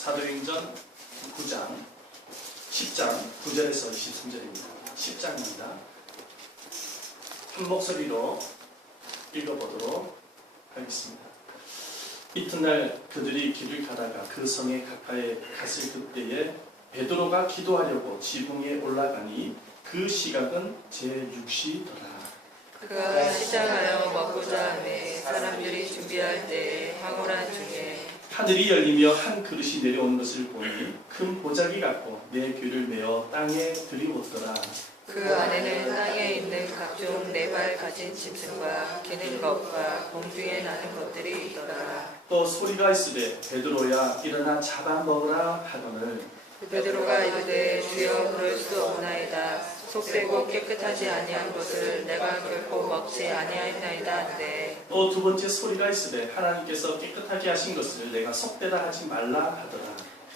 사도행전 9장 10장 9절에서 23절입니다. 10장입니다. 한 목소리로 읽어보도록 하겠습니다. 이튿날 그들이 길을 가다가 그 성에 가까이 갔을 그때에 베드로가 기도하려고 지붕에 올라가니 그 시각은 제6시더라. 그가 시장하여 먹고자 하매 사람들이 준비할 때에 황홀한 중에 하늘이 열리며 한 그릇이 내려오는 것을 보니 큰 보자기 같고 내 귀를 메어 땅에 들이웠더라. 그 안에는 땅에 있는 각종 네 발 가진 짐승과 기는 것과 공중에 나는 것들이 있더라. 또 소리가 있으되 베드로야 일어나 잡아먹으라 하거늘 베드로가 이르되 주여 그럴 수 없나이다. 속되고 깨끗하지 아니한 것을 내가 결코 먹지 아니하였나이다 한데 또 두 번째 소리가 있으되 하나님께서 깨끗하게 하신 것을 내가 속되다 하지 말라 하더라.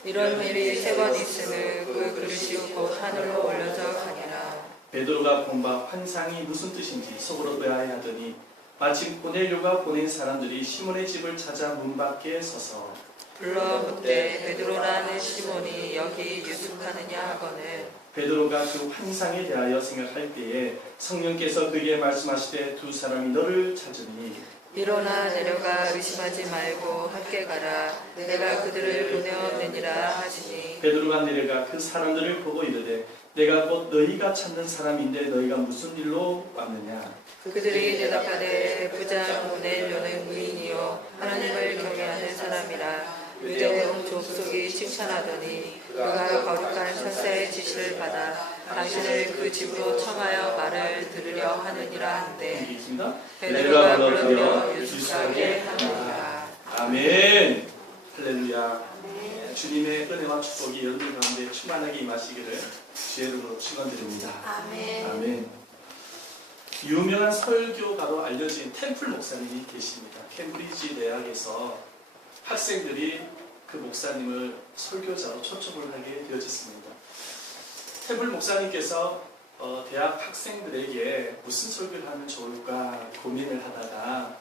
이런 일이 세 번 있으면 그 그릇이 곧 하늘로 올려져 가니라. 베드로가 본 바 환상이 무슨 뜻인지 속으로 의아해하더니 마침 고넬료가 보낸 사람들이 시몬의 집을 찾아 문 밖에 서서 불러 묻되 베드로라는 시몬이 여기 유숙하느냐 하거늘 베드로가 그 환상에 대하여 생각할 때에 성령께서 그에게 말씀하시되 두 사람이 너를 찾으니 일어나 내려가 의심하지 말고 함께 가라. 내가 그들을 보내었느니라 하시니 베드로가 내려가 그 사람들을 보고 이르되 내가 곧 너희가 찾는 사람인데 너희가 무슨 일로 왔느냐. 그들이 대답하되 부장 고넬료는 의인이요 하나님을 경외하는 사람이라. 유대온 족속이 칭찬하더니 그가 거룩한 천사의 지시를 받아 당신을 그 집으로 청하여 말을 들으려 하느니라 한데 있습니다. 베드로가 불러들여 유숙하게 하느니라. 아멘. 할렐루야. 주님의 은혜와 축복이 여러분 가운데 충만하게 임하시기를 주의 이름으로 축원드립니다. 아멘. 아멘. 유명한 설교가로 알려진 템플 목사님이 계십니다. 캠브리지 대학에서 학생들이 그 목사님을 설교자로 초청을 하게 되어졌습니다. 템플 목사님께서 대학 학생들에게 무슨 설교를 하면 좋을까 고민을 하다가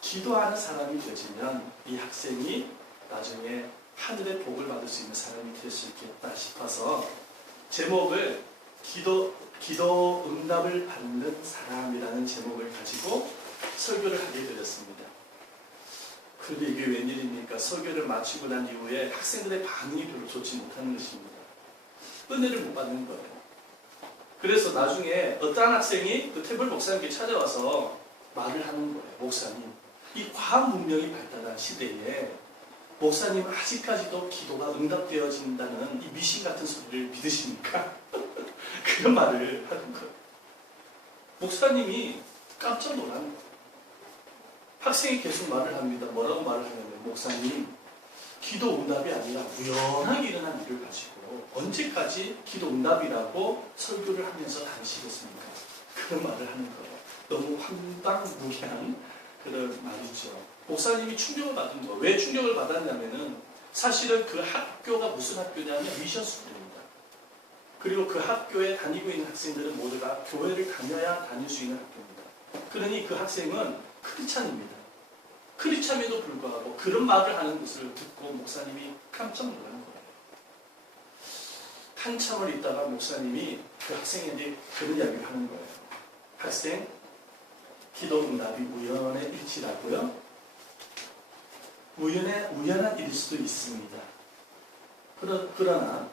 기도하는 사람이 되어지면 이 학생이 나중에 하늘의 복을 받을 수 있는 사람이 될 수 있겠다 싶어서 제목을 기도 응답을 받는 사람이라는 제목을 가지고 설교를 하게 되었습니다. 그런데 이게 웬일입니까? 설교를 마치고 난 이후에 학생들의 반응이 별로 좋지 못하는 것입니다. 은혜를 못 받는 거예요. 그래서 나중에 어떤 학생이 그 템플 목사님께 찾아와서 말을 하는 거예요. 목사님, 이 과학 문명이 발달한 시대에 목사님은 아직까지도 기도가 응답되어진다는 이 미신 같은 소리를 믿으십니까? 그런 말을 하는 거예요. 목사님이 깜짝 놀란 거예요. 학생이 계속 말을 합니다. 뭐라고 말을 하냐면 목사님, 기도 응답이 아니라 우연하게 일어난 일을 가지고 언제까지 기도 응답이라고 설교를 하면서 다니시겠습니까? 그런 말을 하는 거예요. 너무 황당무계한 그런 말이죠. 목사님이 충격을 받은 거예요. 왜 충격을 받았냐면은 사실은 그 학교가 무슨 학교냐면 미션 스쿨입니다. 그리고 그 학교에 다니고 있는 학생들은 모두가 교회를 다녀야 다닐 수 있는 학교입니다. 그러니 그 학생은 크리스찬입니다. 크리스찬에도 불구하고 그런 말을 하는 것을 듣고 목사님이 깜짝 놀란 거예요. 한참을 있다가 목사님이 그 학생에게 그런 이야기를 하는 거예요. 학생, 기도 응답이 우연의 일치라고요? 우연한 일일 수도 있습니다. 그러나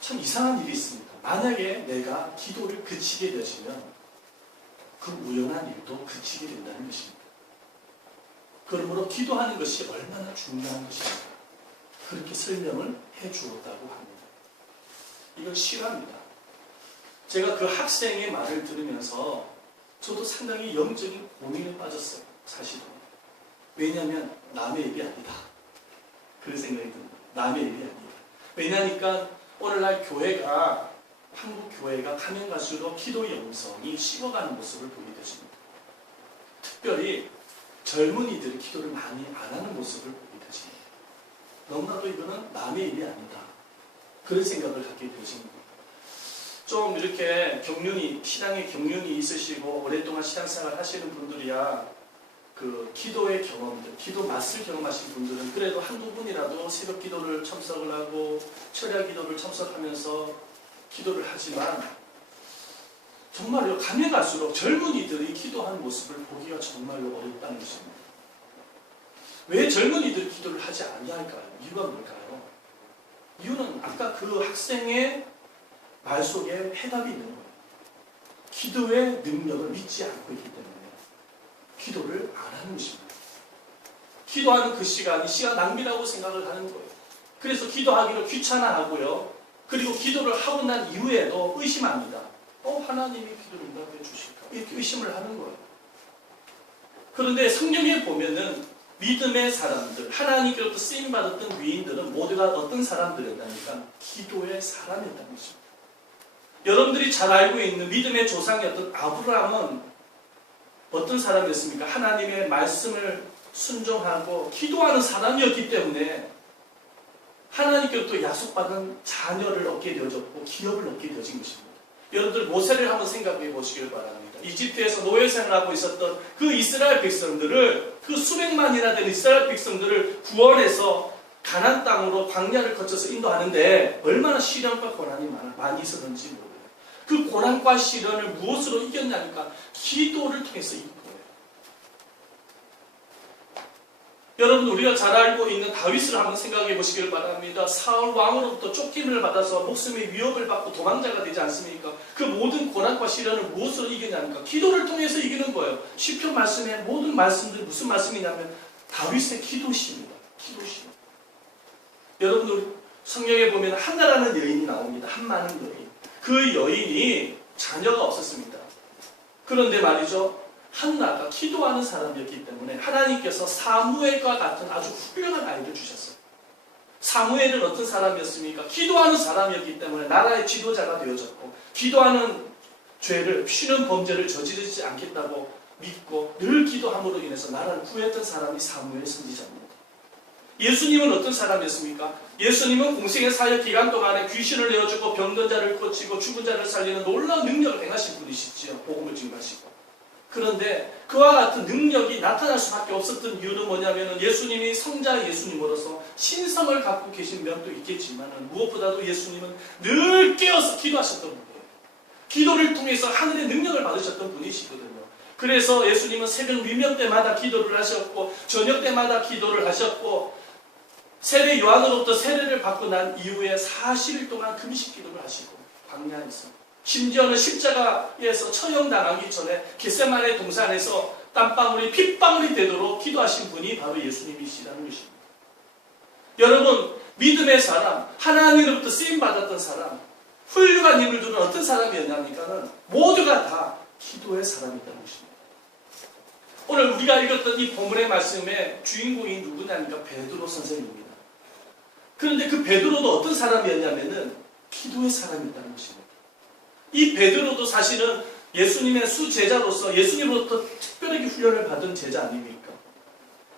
참 이상한 일이 있습니다. 만약에 내가 기도를 그치게 되시면 그 우연한 일도 그치게 된다는 것입니다. 그러므로 기도하는 것이 얼마나 중요한 것인가 그렇게 설명을 해 주었다고 합니다. 이걸 싫어합니다. 제가 그 학생의 말을 들으면서 저도 상당히 영적인 고민에 빠졌어요. 사실은. 왜냐하면 남의 일이 아니다. 그런 생각이 듭니다. 남의 일이 아니다. 왜냐하니까 오늘날 교회가 한국 교회가 가면 갈수록 기도의 영성이 식어가는 모습을 보게 되십니다. 특별히 젊은이들이 기도를 많이 안 하는 모습을 보게 되십니다. 너무나도 이거는 남의 일이 아니다. 그런 생각을 갖게 되십니다. 좀 이렇게 신앙의 경륜이 있으시고 오랫동안 신앙생활 하시는 분들이야 그 기도의 경험들, 기도 맛을 경험하신 분들은 그래도 한두 분이라도 새벽 기도를 참석을 하고 철야 기도를 참석하면서 기도를 하지만 정말요, 가면 갈수록 젊은이들이 기도하는 모습을 보기가 정말로 어렵다는 것입니다. 왜 젊은이들이 기도를 하지 아니할까요? 이유가 뭘까요? 이유는 아까 그 학생의 말 속에 해답이 있는 거예요. 기도의 능력을 믿지 않고 있기 때문에 기도를 안 하는 것입니다. 기도하는 그 시간 낭비라고 생각을 하는 거예요. 그래서 기도하기를 귀찮아하고요. 그리고 기도를 하고 난 이후에도 의심합니다. 하나님이 기도를 응답해 주실까? 이렇게 의심을 하는 거예요. 그런데 성경에 보면은 믿음의 사람들, 하나님께로부터 쓰임받았던 위인들은 모두가 어떤 사람들이었다니까? 기도의 사람이었다는 것입니다. 여러분들이 잘 알고 있는 믿음의 조상이었던 아브라함은 어떤 사람이었습니까? 하나님의 말씀을 순종하고 기도하는 사람이었기 때문에 하나님께로부터 약속받은 자녀를 얻게 되어졌고 기업을 얻게 되어진 것입니다. 여러분들 모세를 한번 생각해 보시길 바랍니다. 이집트에서 노예 생활하고 있었던 그 이스라엘 백성들을, 그 수백만이나 되는 이스라엘 백성들을 구원해서 가나안 땅으로 광야를 거쳐서 인도하는데 얼마나 시련과 고난이 많이 있었는지 모르겠어요. 그 고난과 시련을 무엇으로 이겼냐니까 기도를 통해서 이긴 거예요. 여러분, 우리가 잘 알고 있는 다윗을 한번 생각해 보시길 바랍니다. 사울 왕으로부터 쫓김을 받아서 목숨의 위협을 받고 도망자가 되지 않습니까? 그 모든 고난과 시련을 무엇으로 이기냐니까 기도를 통해서 이기는 거예요. 시편 말씀의 모든 말씀들이 무슨 말씀이냐면 다윗의 기도시입니다. 기도시. 여러분, 우리 성경에 보면 한나라는 여인이 나옵니다. 한마는 여인. 그 여인이 자녀가 없었습니다. 그런데 말이죠, 한나가 기도하는 사람이었기 때문에 하나님께서 사무엘과 같은 아주 훌륭한 아이를 주셨어요. 사무엘은 어떤 사람이었습니까? 기도하는 사람이었기 때문에 나라의 지도자가 되어졌고, 기도하는 죄를, 쉬는 범죄를 저지르지 않겠다고 믿고 늘 기도함으로 인해서 나라를 구했던 사람이 사무엘 선지자입니다. 예수님은 어떤 사람이었습니까? 예수님은 공생의 사역 기간 동안에 귀신을 내어주고 병든 자를 고치고 죽은 자를 살리는 놀라운 능력을 행하신 분이시지요. 복음을 증거하시고. 그런데 그와 같은 능력이 나타날 수밖에 없었던 이유는 뭐냐면 예수님이 성자 예수님으로서 신성을 갖고 계신 면도 있겠지만 무엇보다도 예수님은 늘 깨어서 기도하셨던 분이에요. 기도를 통해서 하늘의 능력을 받으셨던 분이시거든요. 그래서 예수님은 새벽 미명 때마다 기도를 하셨고 저녁 때마다 기도를 하셨고 세례 요한으로부터 세례를 받고 난 이후에 40일 동안 금식 기도를 하시고 광야에서 심지어는 십자가에서 처형당하기 전에 겟세마네 동산에서 땀방울이 핏방울이 되도록 기도하신 분이 바로 예수님이시라는 것입니다. 여러분, 믿음의 사람, 하나님으로부터 쓰임받았던 사람, 훌륭한 힘을 두는 어떤 사람이었냐니까는 모두가 다 기도의 사람이었다는 것입니다. 오늘 우리가 읽었던 이 본문의 말씀의 주인공이 누구냐니까 베드로 선생님입니다. 그런데 그 베드로도 어떤 사람이었냐면은 기도의 사람이었다는 것입니다. 이 베드로도 사실은 예수님의 수제자로서 예수님으로부터 특별하게 훈련을 받은 제자 아닙니까?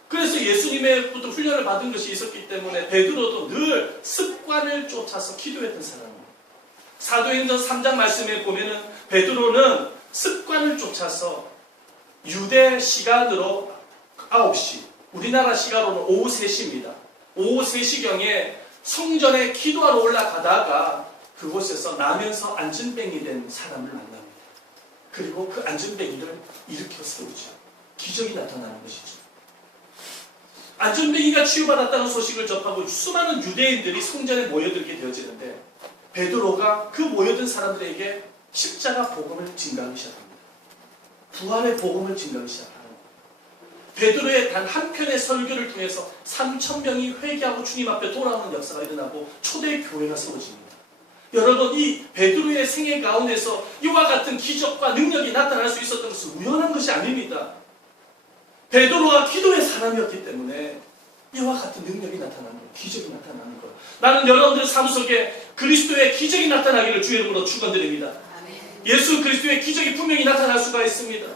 그래서 예수님의부터 훈련을 받은 것이 있었기 때문에 베드로도 늘 습관을 쫓아서 기도했던 사람입니다. 사도행전 3장 말씀에 보면은 베드로는 습관을 쫓아서 유대 시간으로 9시, 우리나라 시간으로는 오후 3시입니다. 오후 3시경에 성전에 기도하러 올라가다가 그곳에서 나면서 안전뱅이 된 사람을 만납니다. 그리고 그 안전뱅이를 일으켜 세우죠. 기적이 나타나는 것이죠. 안전뱅이가 치유받았다는 소식을 접하고 수많은 유대인들이 성전에 모여들게 되어지는데 베드로가 그 모여든 사람들에게 십자가 복음을 증가하기 시작합니다. 부활의 복음을 증가하기 시작합니다. 베드로의 단 한 편의 설교를 통해서 3,000명이 회개하고 주님 앞에 돌아오는 역사가 일어나고 초대 교회가 세워집니다. 여러분, 이 베드로의 생애 가운데서 이와 같은 기적과 능력이 나타날 수 있었던 것은 우연한 것이 아닙니다. 베드로가 기도의 사람이었기 때문에 이와 같은 능력이 나타나는 거예요. 기적이 나타나는 거예요. 나는 여러분들의 삶 속에 그리스도의 기적이 나타나기를 주의 이름으로 축원드립니다. 예수 그리스도의 기적이 분명히 나타날 수가 있습니다.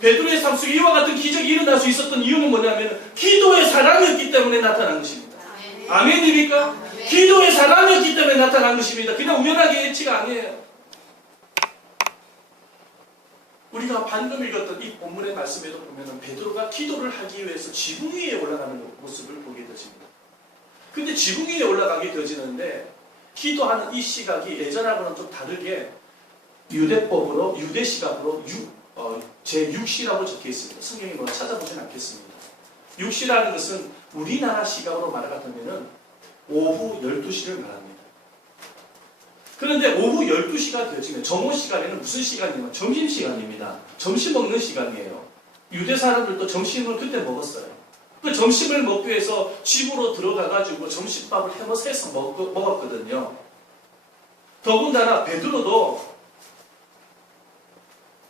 베드로의 삶 속에 이와 같은 기적이 일어날 수 있었던 이유는 뭐냐면 기도의 사람이었기 때문에 나타난 것입니다. 아멘입니까? 기도의 사람이었기 때문에 나타난 것입니다. 그냥 우연하게 일치가 아니에요. 우리가 방금 읽었던 이 본문의 말씀에도 보면은 베드로가 기도를 하기 위해서 지붕 위에 올라가는 모습을 보게 되집니다. 근데 지붕 위에 올라가게 되어지는데 기도하는 이 시각이 예전하고는 좀 다르게 유대법으로 유대 시각으로 제6시라고 적혀 있습니다. 성경에 뭐 찾아보진 않겠습니다. 6시라는 것은 우리나라 시각으로 말하자면은 오후 12시를 말합니다. 그런데 오후 12시가 되어지면 정오 시간에는 무슨 시간이냐면 점심시간입니다. 점심 먹는 시간이에요. 유대 사람들도 점심을 그때 먹었어요. 그 점심을 먹기 위해서 집으로 들어가가지고 점심밥을 해서 먹었거든요. 더군다나 베드로도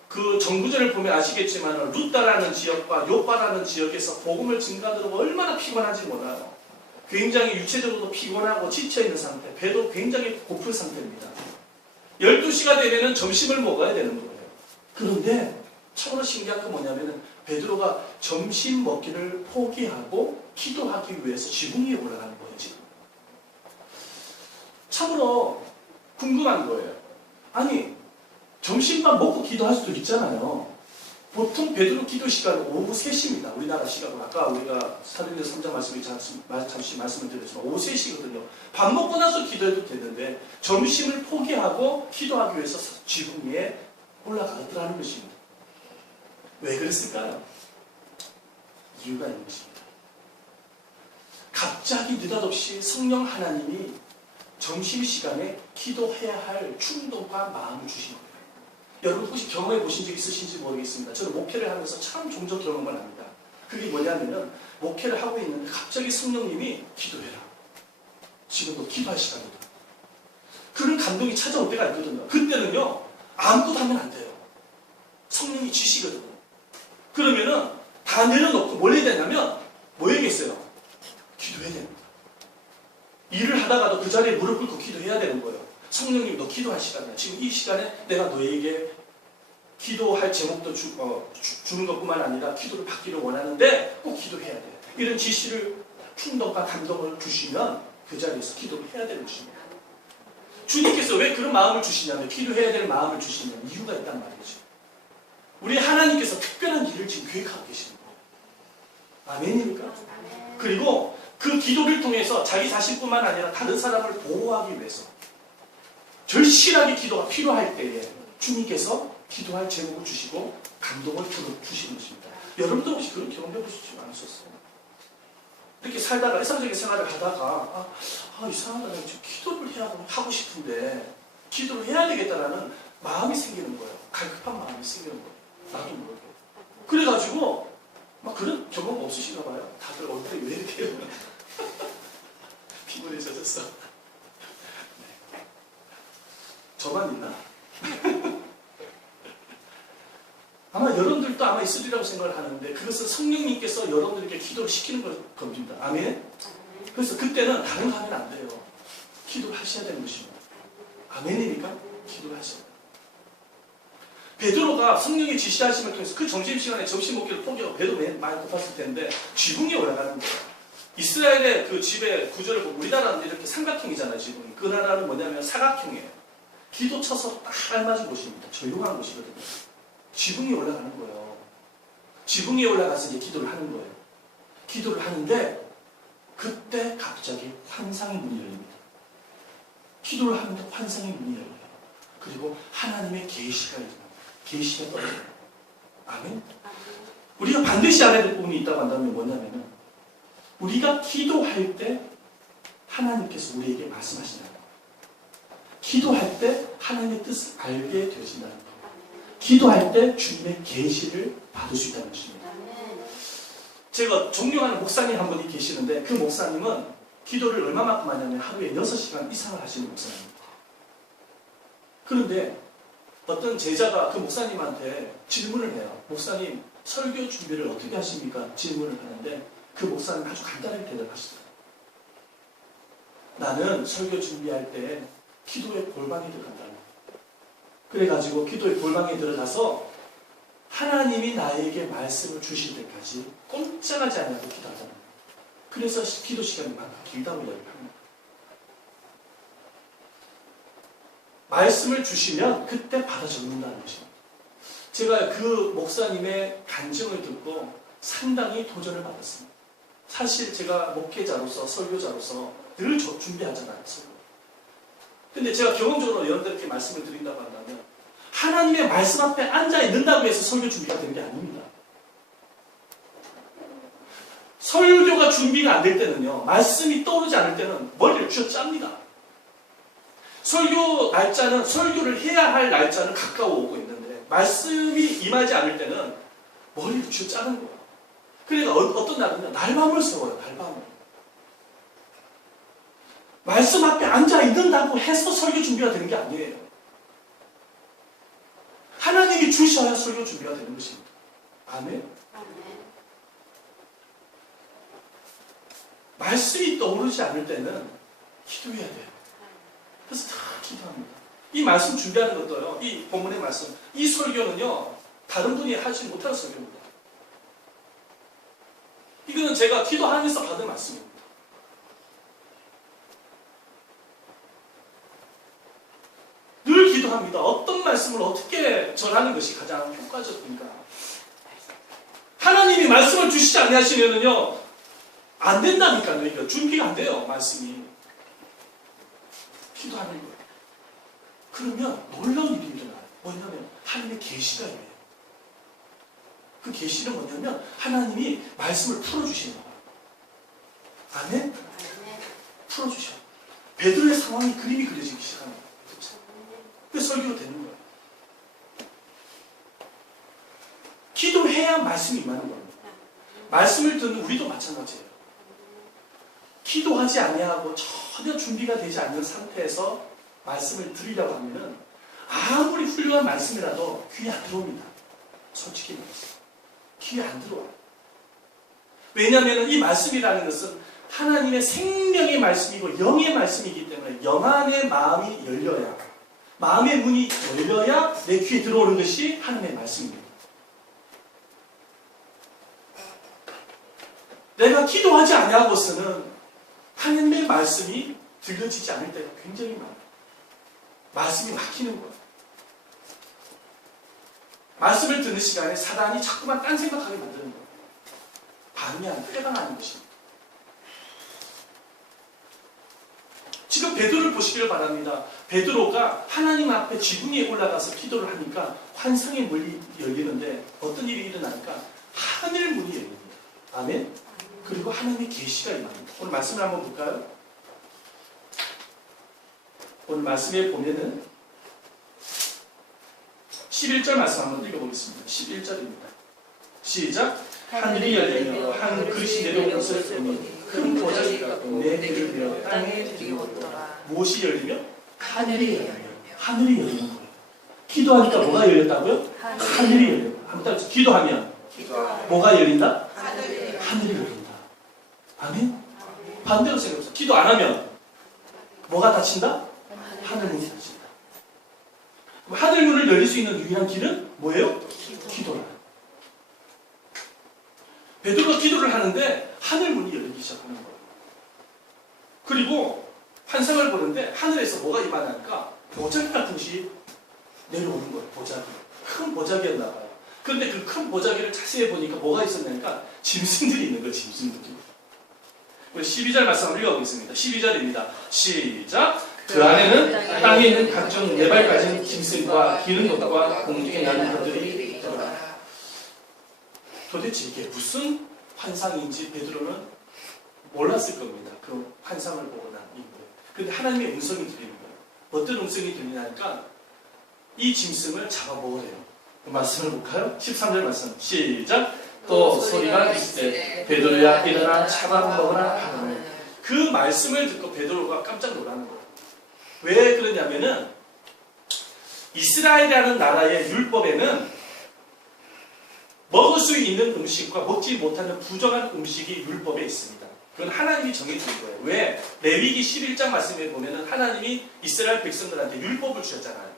그 정구절을 보면 아시겠지만 루다라는 지역과 요빠라는 지역에서 복음을 증가하도록 얼마나 피곤한지 몰라요. 굉장히 유체적으로도 피곤하고 지쳐있는 상태, 배도 굉장히 고픈 상태입니다. 12시가 되면 점심을 먹어야 되는 거예요. 그런데 참으로 신기한 건 뭐냐면 베드로가 점심 먹기를 포기하고 기도하기 위해서 지붕 위에 올라가는 거예요. 지금. 참으로 궁금한 거예요. 아니 점심만 먹고 기도할 수도 있잖아요. 보통 베드로 기도 시간은 오후 3시입니다. 우리나라 시간으로. 아까 우리가 사도행전 3장 말씀에 잠시 말씀을 드렸지만 오후 3시거든요. 밥 먹고 나서 기도해도 되는데 점심을 포기하고 기도하기 위해서 지붕 위에 올라가더라는 것입니다. 왜 그랬을까요? 이유가 있는 것입니다. 갑자기 느닷없이 성령 하나님이 점심시간에 기도해야 할 충동과 마음을 주신 거예요. 여러분 혹시 경험해 보신 적 있으신지 모르겠습니다. 저는 목회를 하면서 참 종종 경험을 합니다. 그게 뭐냐면은 목회를 하고 있는데 갑자기 성령님이 기도해라. 지금 너 기도할 시간이다. 그런 감동이 찾아올 때가 있거든요. 그때는요 아무것도 하면 안 돼요. 성령이 지시거든요. 그러면은 다 내려놓고 뭘 해야 되냐면 뭐 해야겠어요? 기도해야 됩니다. 일을 하다가도 그 자리에 무릎 꿇고 기도해야 되는 거예요. 성령님 너 기도할 시간이야. 지금 이 시간에 내가 너에게 기도할 제목도 주는 것뿐만 아니라 기도를 받기를 원하는데 꼭 기도해야 돼. 이런 지시를 충동과 감동을 주시면 그 자리에서 기도를 해야 되는 것입니다. 주님께서 왜 그런 마음을 주시냐면 기도해야 될 마음을 주시는 이유가 있단 말이죠. 우리 하나님께서 특별한 일을 지금 계획하고 계시는 거예요. 아멘입니까? 그리고 그 기도를 통해서 자기 자신뿐만 아니라 다른 사람을 보호하기 위해서 절실하게 기도가 필요할 때에 주님께서 기도할 제목을 주시고 감동을 주시는 것입니다. 여러분도 혹시 그런 경험 해보시지 않으셨어요? 이렇게 살다가 일상적인 생활을 하다가 이상하다. 내가 지금 기도를 하고 싶은데 기도를 해야 되겠다라는 마음이 생기는 거예요. 갈급한 마음이 생기는 거예요. 나도 모르게. 그래가지고 막 그런 경험 없으신가 봐요. 다들 얼굴이 왜 이렇게 피곤해졌어. 저만 있나? 아마 여러분들도 아마 있으리라고 생각을 하는데 그것은 성령님께서 여러분들에게 기도를 시키는 겁니다. 아멘? 그래서 그때는 다른 거 하면 안 돼요. 기도를 하셔야 되는 것입니다. 아멘이니까 기도를 하셔야 돼요. 베드로가 성령의 지시하심을 통해서 그 점심시간에 점심 먹기를 포기하고 배도 많이 고팠을 텐데 지붕에 올라가는 거예요. 이스라엘의 그 집의 구조를 보면 우리나라는 이렇게 삼각형이잖아요. 지붕이. 그 나라는 뭐냐면 사각형이에요. 기도 쳐서 딱 알맞은 곳입니다. 조용한 곳이거든요. 지붕에 올라가는 거예요. 지붕에 올라가서 이제 기도를 하는 거예요. 기도를 하는데 그때 갑자기 환상의 문이 열립니다. 기도를 하는데 환상의 문이 열려요. 그리고 하나님의 계시가 일어납니다. 계시가 떨어져요. 아멘? 우리가 반드시 알아야 될 부분이 있다고 한다면 뭐냐면은 우리가 기도할 때 하나님께서 우리에게 말씀하신다는 거. 기도할 때 하나님의 뜻을 알게 되신다는 거. 기도할 때 주님의 계시를 받을 수 있다는 것입니다. 제가 존경하는 목사님 한 분이 계시는데 그 목사님은 기도를 얼마만큼 하냐면 하루에 6시간 이상을 하시는 목사님입니다. 그런데 어떤 제자가 그 목사님한테 질문을 해요. 목사님 설교 준비를 어떻게 하십니까? 질문을 하는데 그 목사님 아주 간단하게 대답하시더라고요. 나는 설교 준비할 때 기도의 골방에 들어간다는 거예요. 그래가지고 기도의 골방에 들어가서 하나님이 나에게 말씀을 주실 때까지 꼼짝하지 않고 기도하잖아요. 그래서 기도 시간이 많고 길다고 이야기를 합니다. 말씀을 주시면 그때 받아 적는다는 것입니다. 제가 그 목사님의 간증을 듣고 상당히 도전을 받았습니다. 사실 제가 목회자로서 설교자로서 늘 준비하잖아요. 설교. 근데 제가 경험적으로 여러분들께 말씀을 드린다고 한다면 하나님의 말씀 앞에 앉아 있는다고 해서 설교 준비가 되는 게 아닙니다. 설교가 준비가 안 될 때는요, 말씀이 떠오르지 않을 때는 머리를 쥐어짭니다. 설교 날짜는, 설교를 해야 할 날짜는 가까워 오고 있는데 말씀이 임하지 않을 때는 머리를 쥐어짜는 거예요. 그러니까 어떤 날은요, 날밤을 새워요. 날밤을. 말씀 앞에 앉아 있는다고 해서 설교 준비가 되는 게 아니에요. 하나님이 주셔야 설교 준비가 되는 것입니다. 아멘. 말씀이 떠오르지 않을 때는 기도해야 돼요. 그래서 다 기도합니다. 이 말씀 준비하는 것도요, 이 본문의 말씀, 이 설교는요, 다른 분이 하지 못할 설교입니다. 이거는 제가 기도하면서 받은 말씀입니다. 늘 기도합니다. 어떤 말씀을 어떻게 전하는 것이 가장 효과적인가. 하나님이 말씀을 주시지 않으시면은요, 안 된다니까요. 이거 준비가 안 돼요. 말씀이. 기도하는 거예요. 그러면 놀라운 일이 일어나요. 뭐냐면 하나님의 계시가 임해요. 그 계시는 뭐냐면 하나님이 말씀을 풀어주시는 거예요. 아멘? 풀어주셔요. 베드로의 상황이 그림이 그려지기 시작합니다. 그래서 설교가 되는 거예요. 기도해야 말씀이 임하는 겁니다. 말씀을 듣는 우리도 마찬가지예요. 기도하지 아니하고 전혀 준비가 되지 않는 상태에서 말씀을 드리려고 하면은 아무리 훌륭한 말씀이라도 귀에 안 들어옵니다. 솔직히 말해서. 귀에 안 들어와요. 왜냐하면 이 말씀이라는 것은 하나님의 생명의 말씀이고 영의 말씀이기 때문에 영 안의 마음이 열려야, 마음의 문이 열려야 내 귀에 들어오는 것이 하나님의 말씀입니다. 내가 기도하지 아니하고서는 하나님의 말씀이 들려지지 않을 때가 굉장히 많아요. 말씀이 막히는 거예요. 말씀을 듣는 시간에 사단이 자꾸만 딴 생각하게 만드는 거예요. 반면 회방하는 것입니다. 지금 베드로를 보시길 바랍니다. 베드로가 하나님 앞에 지붕 위에 올라가서 기도를 하니까 환상의 문이 열리는데 어떤 일이 일어나니까 하늘 문이 열립니다. 아멘? 그리고 하나님의 계시가 임합니다. 오늘 말씀을 한번 볼까요? 오늘 말씀에 보면은 11절 말씀 한번 읽어보겠습니다. 11절입니다. 시작! 하늘이 열리며 한 그릇이 내려온 것을 보니 큰 보자기가 내 귀를 밀어 땅에 들이웠더라. 무엇이 열리며? 하늘이 열리며. 하늘이 열리는 거예요. 기도하니까 뭐가 열렸다고요? 하늘이 열려요. 한번 따라서 기도하면 뭐가 열린다? 하늘이 열린다. 아멘? 반대로 생각해보세요. 기도 안 하면 뭐가 닫힌다? 하늘문이 닫힌다. 그럼 하늘문을 열릴 수 있는 유일한 길은 뭐예요? 기도라. 베드로가 기도를 하는데 하늘문이 열리기 시작하는 거예요. 그리고 환상을 보는데 하늘에서 뭐가 임하니까 보자기 같은 것이 내려오는 거예요. 보자기. 큰 보자기였나 봐요. 그런데 그 큰 보자기를 자세히 보니까 뭐가 있었냐니까 짐승들이 있는 거예요. 짐승들이. 12절 말씀 한번 읽어보겠습니다. 12절입니다. 시작! 그 안에는 땅에 있는 각종 네발 가진 짐승과 기는 것과 공중에 나는 것들이 있더라. 도대체 이게 무슨 환상인지 베드로는 몰랐을 겁니다. 그 환상을 보고 난 이후에. 그런데 하나님의 음성이 들리는 거예요. 어떤 음성이 들리냐니까 이 짐승을 잡아먹으래요. 그 말씀을 볼까요? 13절 말씀 시작! 또 소리가 있을 때 베드로야 일어나 잡아먹으라 하는 그 말씀을 듣고 베드로가 깜짝 놀라는 거예요. 왜 그러냐면은 이스라엘이라는 나라의 율법에는 먹을 수 있는 음식과 먹지 못하는 부정한 음식이 율법에 있습니다. 그건 하나님이 정해준 거예요. 왜? 레위기 11장 말씀에 보면은 하나님이 이스라엘 백성들한테 율법을 주셨잖아요.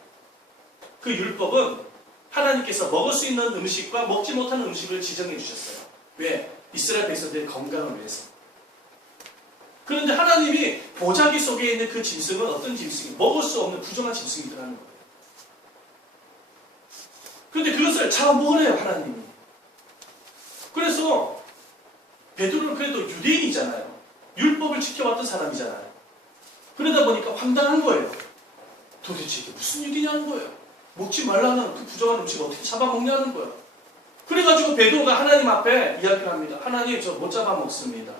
그 율법은 하나님께서 먹을 수 있는 음식과 먹지 못하는 음식을 지정해 주셨어요. 왜? 이스라엘 백성들의 건강을 위해서. 그런데 하나님이 보자기 속에 있는 그 짐승은 어떤 짐승이? 먹을 수 없는 부정한 짐승이더라는 거예요. 그런데 그것을 잡아먹으래요, 하나님이. 그래서 베드로는 그래도 유대인이잖아요. 율법을 지켜왔던 사람이잖아요. 그러다 보니까 황당한 거예요. 도대체 이게 무슨 일이냐는 거예요. 먹지 말라는 그 부정한 음식을 어떻게 잡아먹냐는 거예요. 그래가지고 베드로가 하나님 앞에 이야기를 합니다. 하나님, 저 못 잡아먹습니다.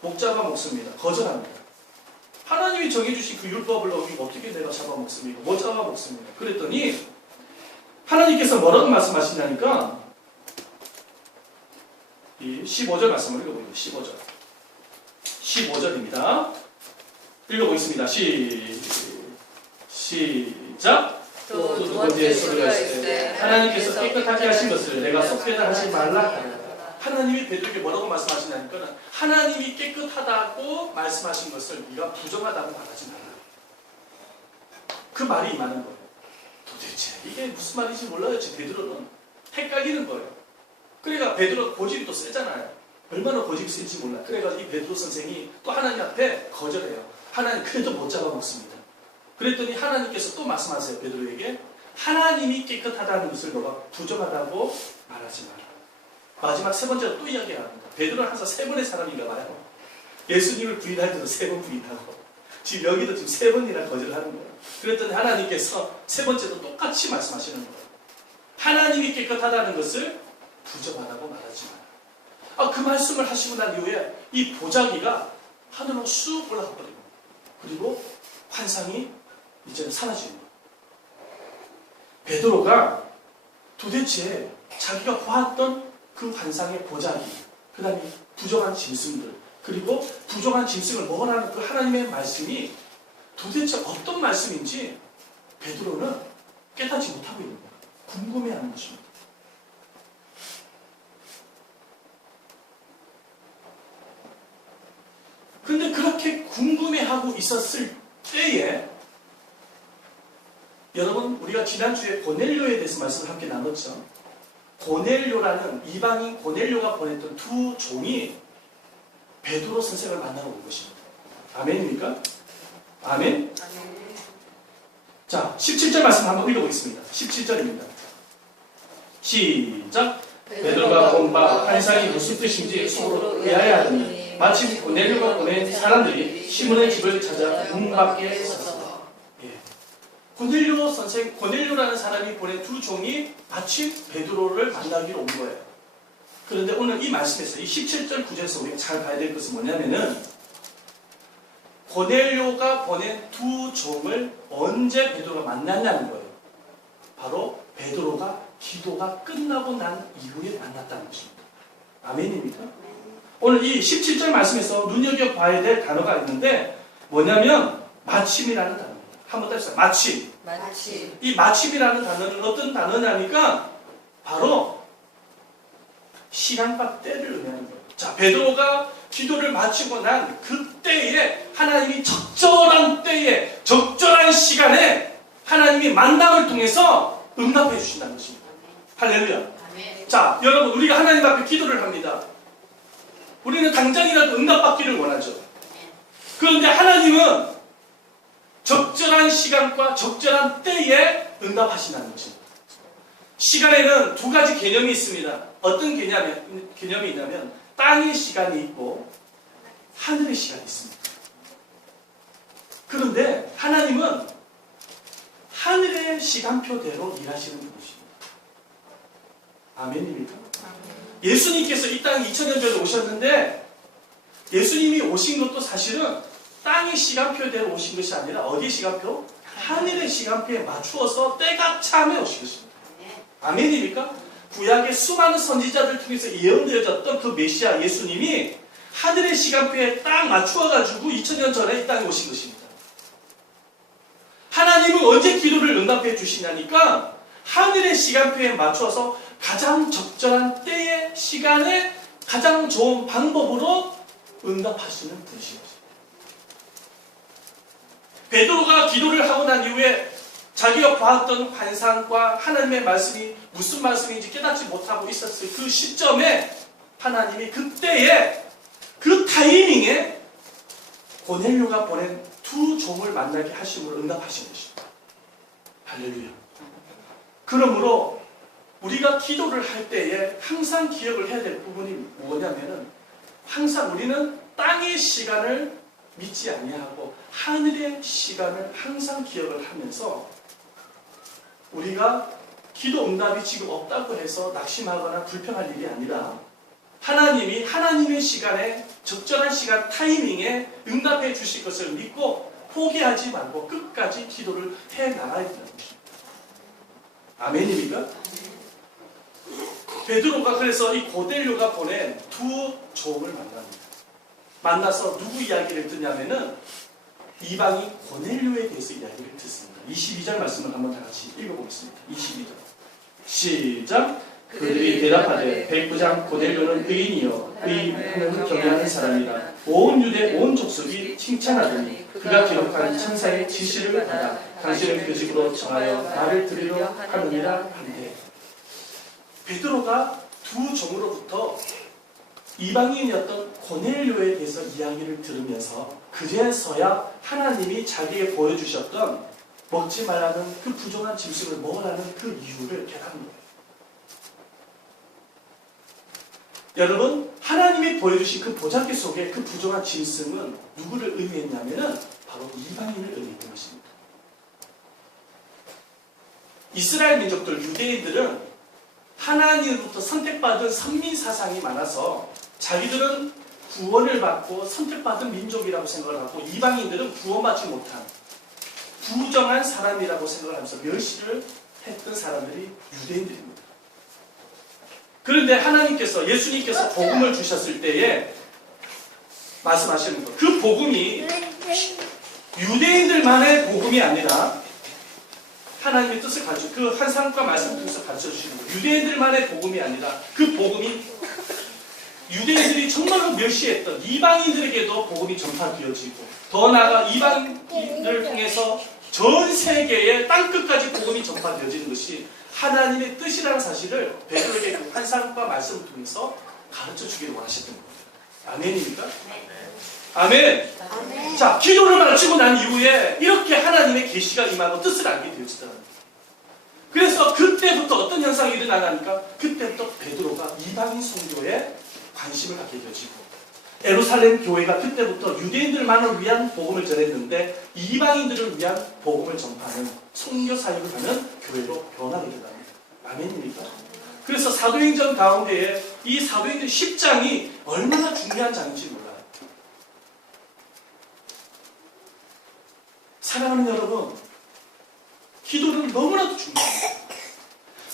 못 잡아먹습니다. 거절합니다. 하나님이 정해주신 그 율법을 어기고 어떻게 내가 잡아먹습니까? 못 잡아먹습니다. 그랬더니 하나님께서 뭐라고 말씀하시냐니까 이 15절 말씀을 읽어보겠습니다. 15절입니다. 읽어보겠습니다. 시작. 또 두 번째 소리가 있을 때 하나님께서 깨끗하게 하신 것을 내가 속되다 하지 말라 하라. 하나님이 베드로에게 뭐라고 말씀하시냐니까 하나님이 깨끗하다고 말씀하신 것을 네가 부정하다고 말하지 말라. 그 말이 임하는 거예요. 도대체 이게 무슨 말인지 몰라요. 베드로는 헷갈리는 거예요. 그러니까 베드로 고집이 또 세잖아요. 얼마나 고집이 센지 몰라. 그래가지고 이 베드로 선생이 또 하나님 앞에 거절해요. 하나님 그래도 못 잡아먹습니다. 그랬더니 하나님께서 또 말씀하세요. 베드로에게 하나님이 깨끗하다는 것을 너가 부정하다고 말하지 마라. 마지막 세 번째로 또 이야기를 합니다. 베드로는 항상 세 번의 사람인가 봐요. 예수님을 부인할 때도 세 번 부인하고 지금 여기도 지금 세 번이나 거절하는 거예요. 그랬더니 하나님께서 세 번째도 똑같이 말씀하시는 거예요. 하나님이 깨끗하다는 것을 부정하다고 말하지 마라. 그 말씀을 하시고 난 이후에 이 보자기가 하늘로 쑥 올라가 버리고 그리고 환상이 이제는 사라지는 거예요. 베드로가 도대체 자기가 보았던 그 환상의 보자기, 그 다음에 부정한 짐승들, 그리고 부정한 짐승을 먹으라는 그 하나님의 말씀이 도대체 어떤 말씀인지 베드로는 깨닫지 못하고 있는 거예요. 궁금해하는 것입니다. 그런데 그렇게 궁금해하고 있었을 때에 여러분 우리가 지난주에 고넬료에 대해서 말씀을 함께 나눴죠. 고넬료라는 이방인 고넬료가 보냈던 두 종이 베드로 선생을 만나러 온 것입니다. 아멘입니까? 아멘? 자, 17절 말씀 한번 읽어보겠습니다. 17절입니다. 시작. 베드로가 본 바 환상이 무슨 뜻인지 속으로 의아해하더니 마침 고넬료가 보낸 사람들이 시몬의 집을 찾아 문 밖에 섰어. 고넬료 선생, 고넬료라는 사람이 보낸 두 종이 마침 베드로를 만나기로 온 거예요. 그런데 오늘 이 말씀에서 이 17절 9절에서 우리가 잘 봐야 될 것은 뭐냐면은 고넬료가 보낸 두 종을 언제 베드로가 만났냐는 거예요. 바로 베드로가 기도가 끝나고 난 이후에 만났다는 것입니다. 아멘입니까? 오늘 이 17절 말씀에서 눈여겨봐야 될 단어가 있는데 뭐냐면 마침이라는 단어입니다. 한번 더 해주세요. 마침. 이 마침이라는 단어는 어떤 단어냐니까 바로 시간과 때를 의미하는 거예요. 자, 베드로가 기도를 마치고 난 그때에 하나님이 적절한 때에 적절한 시간에 하나님이 만남을 통해서 응답해 주신다는 것입니다. 할렐루야. 자, 여러분 우리가 하나님 앞에 기도를 합니다. 우리는 당장이라도 응답받기를 원하죠. 그런데 하나님은 적절한 시간과 적절한 때에 응답하신다는 것입니다. 시간에는 두 가지 개념이 있습니다. 어떤 개념이 있냐면 땅의 시간이 있고 하늘의 시간이 있습니다. 그런데 하나님은 하늘의 시간표대로 일하시는 분이십니다. 아멘입니까? 예수님께서 이 땅에 2000년 전에 오셨는데 예수님이 오신 것도 사실은 땅의 시간표대로 오신 것이 아니라 어디의 시간표? 하늘의 시간표에 맞추어서 때가 참에 오신 것입니다. 아멘입니까? 구약의 수많은 선지자들 통해서 예언되어졌던 그 메시아 예수님이 하늘의 시간표에 딱 맞추어가지고 2000년 전에 이 땅에 오신 것입니다. 하나님은 언제 기도를 응답해 주시냐니까 하늘의 시간표에 맞춰서 가장 적절한 때의 시간에 가장 좋은 방법으로 응답하시는 분이십니다. 베드로가 기도를 하고 난 이후에 자기가 보았던 환상과 하나님의 말씀이 무슨 말씀인지 깨닫지 못하고 있었을 그 시점에 하나님이 그때에 그 타이밍에 고넬료가 보낸 두 종을 만나게 하심으로 응답하신 것입니다. 할렐루야. 그러므로 우리가 기도를 할 때에 항상 기억을 해야 될 부분이 뭐냐면은 항상 우리는 땅의 시간을 믿지 아니하고 하늘의 시간을 항상 기억을 하면서 우리가 기도 응답이 지금 없다고 해서 낙심하거나 불평할 일이 아니라 하나님이 하나님의 시간에 적절한 시간 타이밍에 응답해 주실 것을 믿고 포기하지 말고 끝까지 기도를 해 나가야 된다는 것입니다. 아멘입니까? 베드로가 그래서 이 고넬료가 보낸 두 종을 만납니다. 만나서 누구 이야기를 듣냐면은 이방인 고넬료에 대해서 이야기를 듣습니다. 22절 말씀을 한번 다 같이 읽어보겠습니다. 22절 시작. 그들이 대답하되 백부장 고넬료는 의인이요 하나님을 경외하는 사람이라 온 유대 온 족속이 칭찬하더니 그가 기록한 천사의 지시를 받아 당신을 교직으로 정하여 나를 드리려 하느니라 한데 베드로가 두 종으로부터 이방인이었던 고넬료에 대해서 이야기를 들으면서 그제서야 하나님이 자기에게 보여주셨던 먹지 말라는 그 부정한 짐승을 먹으라는 그 이유를 깨닫는 거예요. 여러분, 하나님이 보여주신 그 보자기 속에 그 부정한 짐승은 누구를 의미했냐면은 바로 이방인을 의미했던 것입니다. 이스라엘 민족들, 유대인들은 하나님으로부터 선택받은 선민 사상이 많아서 자기들은 구원을 받고 선택받은 민족이라고 생각을 하고 이방인들은 구원받지 못한 부정한 사람이라고 생각을 하면서 멸시를 했던 사람들이 유대인들입니다. 그런데 하나님께서 예수님께서 복음을 주셨을 때에 말씀하시는 것, 그 복음이 유대인들만의 복음이 아니라 하나님의 뜻을 가르쳐 그 환상과 말씀을 통해서 가르쳐 주시는 거예요. 유대인들만의 복음이 아니라 그 복음이 유대인들이 정말로 멸시했던 이방인들에게도 복음이 전파되어지고 더 나아가 이방인들을 통해서 전 세계의 땅끝까지 복음이 전파되어지는 것이 하나님의 뜻이라는 사실을 베드로에게 그 환상과 말씀을 통해서 가르쳐 주기를 원하셨던 거예요. 아멘입니까? 아멘. 아멘. 자, 기도를 마치고 난 이후에 이렇게 하나님의 계시가 임하고 뜻을 알게 되어지더라고요. 그래서 그때부터 어떤 현상이 일어나니까 그때부터 베드로가 이방인 선교에 관심을 갖게 되어지고 예루살렘 교회가 그때부터 유대인들만을 위한 복음을 전했는데 이방인들을 위한 복음을 전파하는 선교 사역을 하는 교회로 변하게 된답니다. 아멘입니까? 그래서 사도행전 가운데에 이 사도행전 10장이 얼마나 중요한 장인지 몰라요. 사랑하는 여러분, 기도는 너무나도 중요합니다.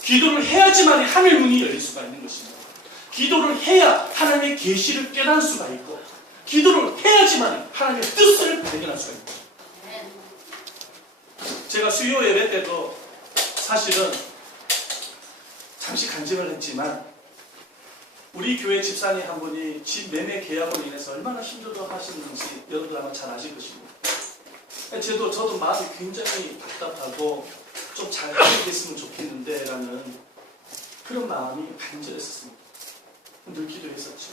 기도를 해야지만 하늘 문이 열릴 수가 있는 것입니다. 기도를 해야 하나님의 계시를 깨달을 수가 있고 기도를 해야지만 하나님의 뜻을 발견할 수가 있고 제가 수요 예배 때도 사실은 잠시 간증을 했지만 우리 교회 집사님 한 분이 집 매매 계약으로 인해서 얼마나 힘들어 하시는지 여러분들 아마 잘 아실 것입니다. 저도 마음이 굉장히 답답하고 좀 잘 해결됐으면 좋겠는데 라는 그런 마음이 간절했었습니다. 늘 기도했었죠.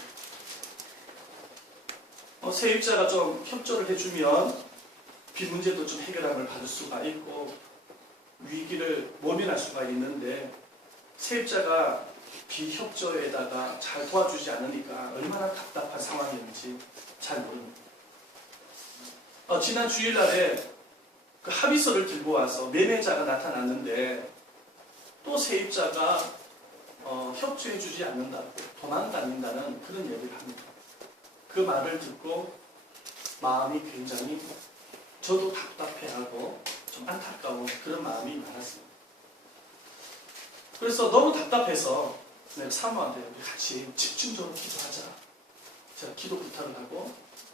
세입자가 좀 협조를 해주면 빚 문제도 좀 해결함을 받을 수가 있고 위기를 모면할 수가 있는데 세입자가 비협조에다가 잘 도와주지 않으니까 얼마나 답답한 상황이었는지 잘 모릅니다. 지난 주일날에 그 합의서를 들고 와서 매매자가 나타났는데 또 세입자가 협조해주지 않는다고 도망다닌다는 그런 얘기를 합니다. 그 말을 듣고 마음이 굉장히 저도 답답해하고 좀 안타까운 그런 마음이 많았습니다. 그래서 너무 답답해서 내가 사모한테 같이 집중적으로 기도하자. 제가 기도 부탁을 하고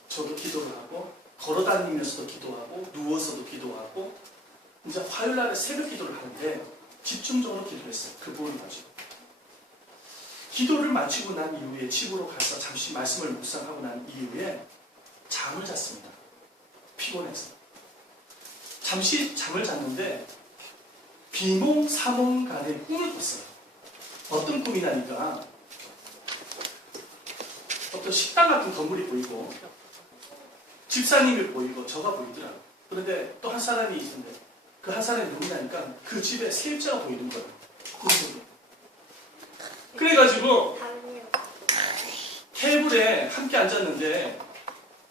저도 기도를 하고 걸어다니면서도 기도하고 누워서도 기도하고 이제 화요일날에 새벽 기도를 하는데 집중적으로 기도했어요. 그 부분을 가지고. 기도를 마치고 난 이후에 집으로 가서 잠시 말씀을 묵상하고 난 이후에 잠을 잤습니다. 피곤해서. 잠시 잠을 잤는데 비몽사몽간에 꿈을 꿨어요. 어떤 꿈이냐니까 어떤 식당 같은 건물이 보이고 집사님이 보이고 저가 보이더라고요. 그런데 또 한 사람이 있는데 그 한 사람이 누구냐니까 그 집에 세입자가 보이는 거예요. 꿈속에. 그래가지고 테이블에 함께 앉았는데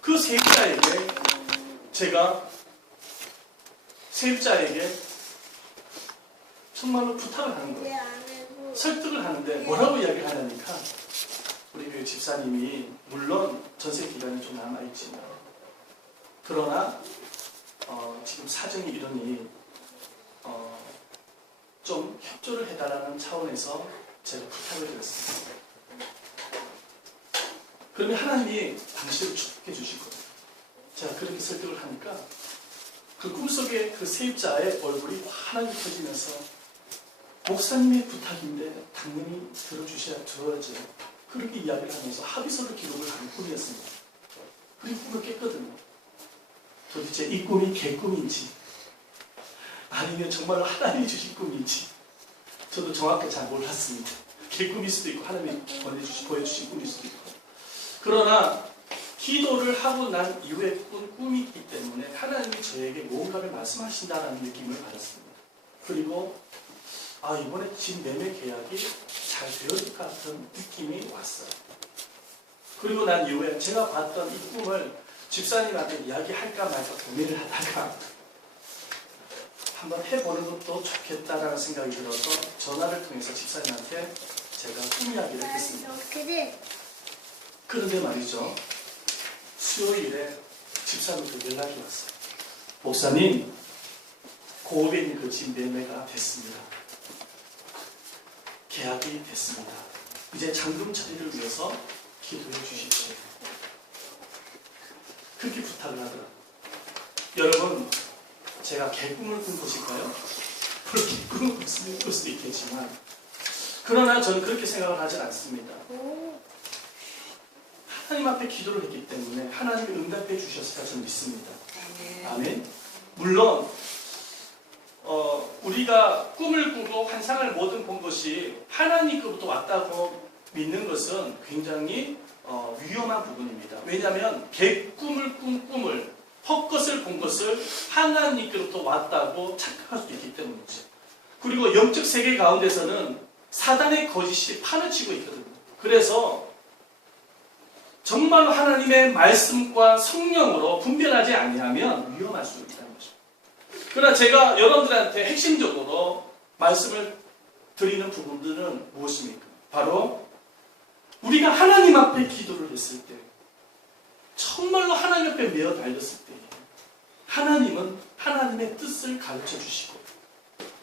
그 세입자에게 제가 정말로 부탁을 하는 거예요. 설득을 하는데 뭐라고 이야기를 하냐니까 우리 교회 집사님이 물론 전세 기간이 좀 남아있지만 그러나 지금 사정이 이러니 좀 협조를 해달라는 차원에서 제가 부탁을 드렸습니다. 그러면 하나님이 당신을 축복해 주실 거예요. 제가 그렇게 설득을 하니까 그 꿈속에 그 세입자의 얼굴이 환하게 펴지면서 목사님의 부탁인데 당연히 들어야죠. 그렇게 이야기를 하면서 합의서를 기록을 하는 꿈이었습니다. 그리고 꿈을 깼거든요. 도대체 이 꿈이 개꿈인지 아니면 정말로 하나님이 주신 꿈인지 저도 정확히 잘 몰랐습니다. 개꿈일 수도 있고 하나님이 보여주신 꿈일 수도 있고. 그러나 기도를 하고 난 이후에 꾼 꿈이 있기 때문에 하나님이 저에게 뭔가를 말씀하신다는 느낌을 받았습니다. 그리고 이번에 집 매매 계약이 잘 되어질 것 같은 느낌이 왔어요. 그리고 난 이후에 제가 봤던 이 꿈을 집사님한테 이야기할까 말까 고민을 하다가 한번 해보는 것도 좋겠다라는 생각이 들어서 전화를 통해서 집사님한테 제가 꿈 이야기를 했습니다. 그런데 말이죠. 수요일에 집사님부터 연락이 왔어요. 목사님, 고업에 있는 그 집 매매가 됐습니다. 계약이 됐습니다. 이제 잔금 처리를 위해서 기도해 주십시오. 그렇게 부탁을 하더라고요. 여러분, 제가 개꿈을 꾼 것일까요? 물론 개꿈을 꿀 수도 있겠지만 그러나 저는 그렇게 생각을 하지 않습니다. 하나님 앞에 기도를 했기 때문에 하나님이 응답해 주셨을까 저는 믿습니다. 아멘. 물론 우리가 꿈을 꾸고 환상을 뭐든 본 것이 하나님께로부터 왔다고 믿는 것은 굉장히 위험한 부분입니다. 왜냐하면 개꿈을 꾼 꿈을 헛것을 본 것을 하나님께로부터 왔다고 착각할 수도 있기 때문이죠. 그리고 영적 세계 가운데서는 사단의 거짓이 판을 치고 있거든요. 그래서 정말로 하나님의 말씀과 성령으로 분별하지 아니하면 위험할 수 있다는 것입니다. 그러나 제가 여러분들한테 핵심적으로 말씀을 드리는 부분들은 무엇입니까? 바로 우리가 하나님 앞에 기도를 했을 때 정말로 하나님 앞에 매어 달렸을 때 하나님은 하나님의 뜻을 가르쳐 주시고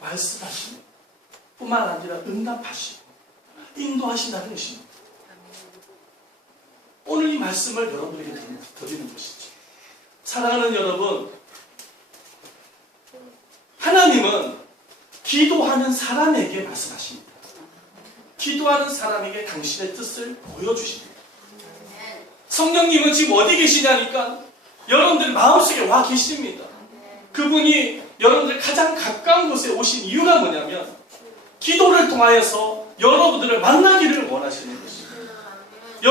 말씀하시고 뿐만 아니라 응답하시고 인도하신다는 것입니다. 오늘 이 말씀을 여러분에게 드리는 것이죠. 사랑하는 여러분, 하나님은 기도하는 사람에게 말씀하십니다. 기도하는 사람에게 당신의 뜻을 보여주십니다. 성령님은 지금 어디 계시냐니까 여러분들 마음속에 와 계십니다. 그분이 여러분들 가장 가까운 곳에 오신 이유가 뭐냐면 기도를 통하여서 여러분들을 만나기를 원하시는 것입니다.